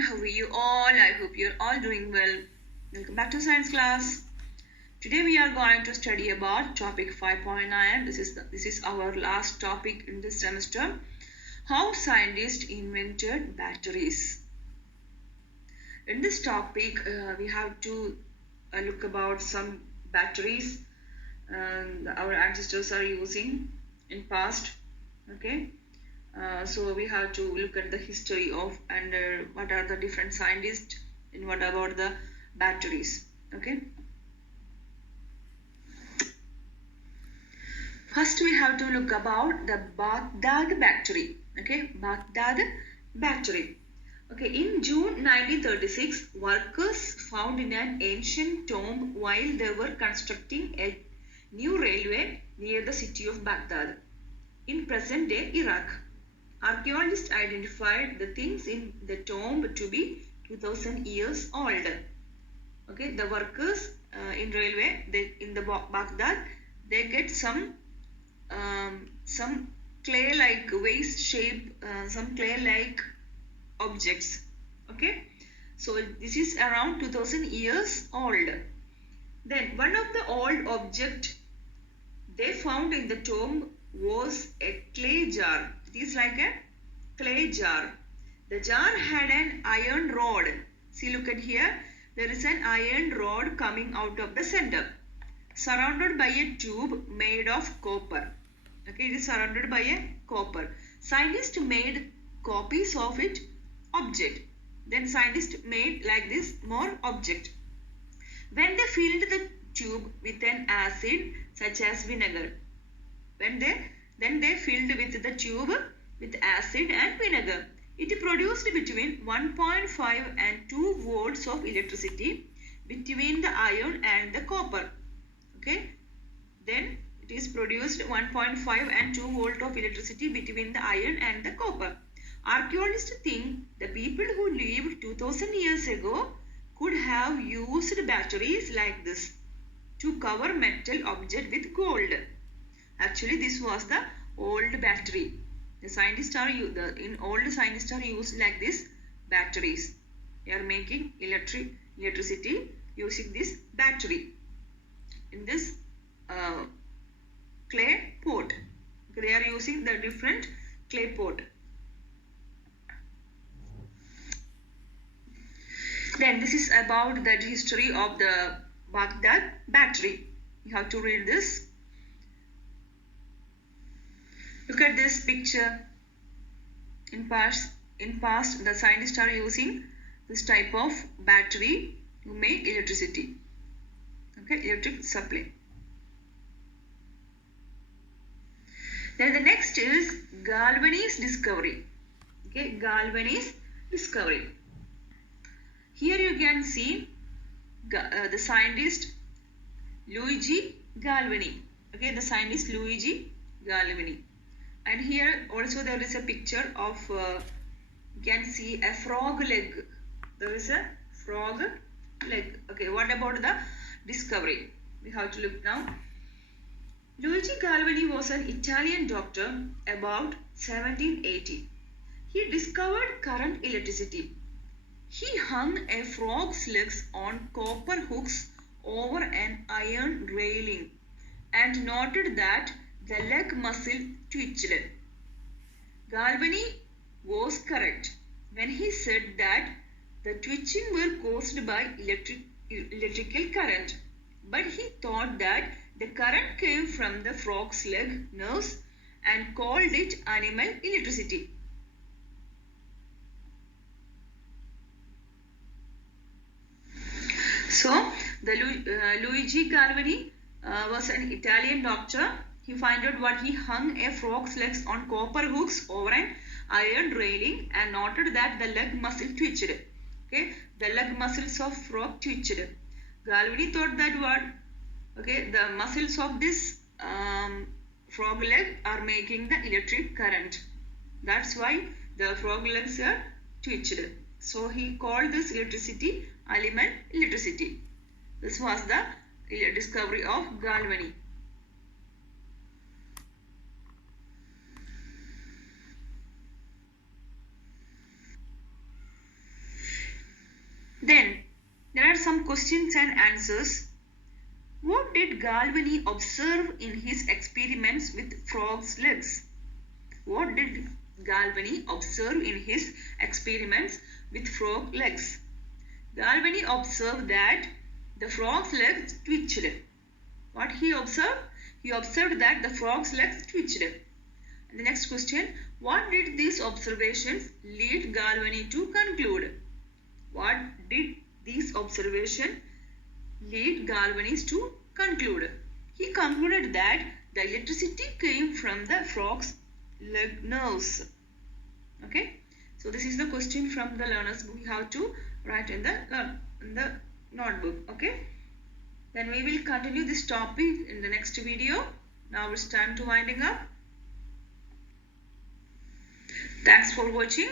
How are you all? I hope you're all doing well. Welcome back to science class. Today we are going to study about topic 5.9. This is our last topic in this semester. How scientists invented batteries. In this topic, we have to look about some batteries our ancestors are using in past. Okay. So we have to look at the history of and what are the different scientists and what about the batteries. Okay. First we have to look about the Baghdad battery. Okay, Baghdad battery. Okay, in June 1936, workers found in an ancient tomb while they were constructing a new railway near the city of Baghdad in present-day Iraq. Archaeologists identified the things in the tomb to be 2000 years old. Okay, the workers in railway, in the Baghdad, they get some clay-like waste shape, some clay-like objects. Okay, so this is around 2000 years old. Then one of the old object they found in the tomb was a clay jar. It is like a clay jar. The jar had an iron rod. See, look at here. There is an iron rod coming out of the center, surrounded by a tube made of copper. Okay, it is surrounded by a copper. Scientists made copies of it object. Then scientists made like this more object. When they filled the tube with an acid such as vinegar, then they filled with the tube with acid and vinegar. It produced between 1.5 and 2 volts of electricity between the iron and the copper. Okay, then it is produced 1.5 and 2 volt of electricity between the iron and the copper. Archaeologists think the people who lived 2000 years ago could have used batteries like this to cover metal object with gold. Actually, this was the old battery. The scientists are old scientists are used like this batteries. They are making electricity using this battery in this clay pot. They are using the different clay pot. Then this is about the history of the Baghdad battery. You have to read this. Look at this picture. In past, the scientists are using this type of battery to make electricity. Okay, electric supply. Then the next is Galvani's discovery. Okay, Galvani's discovery. Here you can see the scientist Luigi Galvani. Okay, the scientist Luigi Galvani. And here also there is a picture of, you can see a frog leg. There is a frog leg. Okay, what about the discovery? We have to look now. Luigi Galvani was an Italian doctor about 1780. He discovered current electricity. He hung a frog's legs on copper hooks over an iron railing and noted that the leg muscle twitched. Galvani was correct when he said that the twitching were caused by electrical current, but he thought that the current came from the frog's leg nerves and called it animal electricity. So, the Luigi Galvani was an Italian doctor. He found out what he hung a frog's legs on copper hooks over an iron railing and noted that the leg muscle twitched. Okay, the leg muscles of frog twitched. Galvani thought that the muscles of this frog leg are making the electric current. That's why the frog legs are twitched. So he called this electricity animal electricity. This was the discovery of Galvani. Then there are some questions and answers. What did Galvani observe in his experiments with frogs' legs? What did Galvani observe in his experiments with frog legs? Galvani observed that the frog's legs twitched. What he observed? He observed that the frog's legs twitched. And the next question, what did these observations lead Galvani to conclude? What did these observations lead Galvani to conclude? He concluded that the electricity came from the frog's leg nerves. Okay, so this is the question from the learner's book. You have to write in the notebook. Okay, then we will continue this topic in the next video. Now it's time to winding up. Thanks for watching.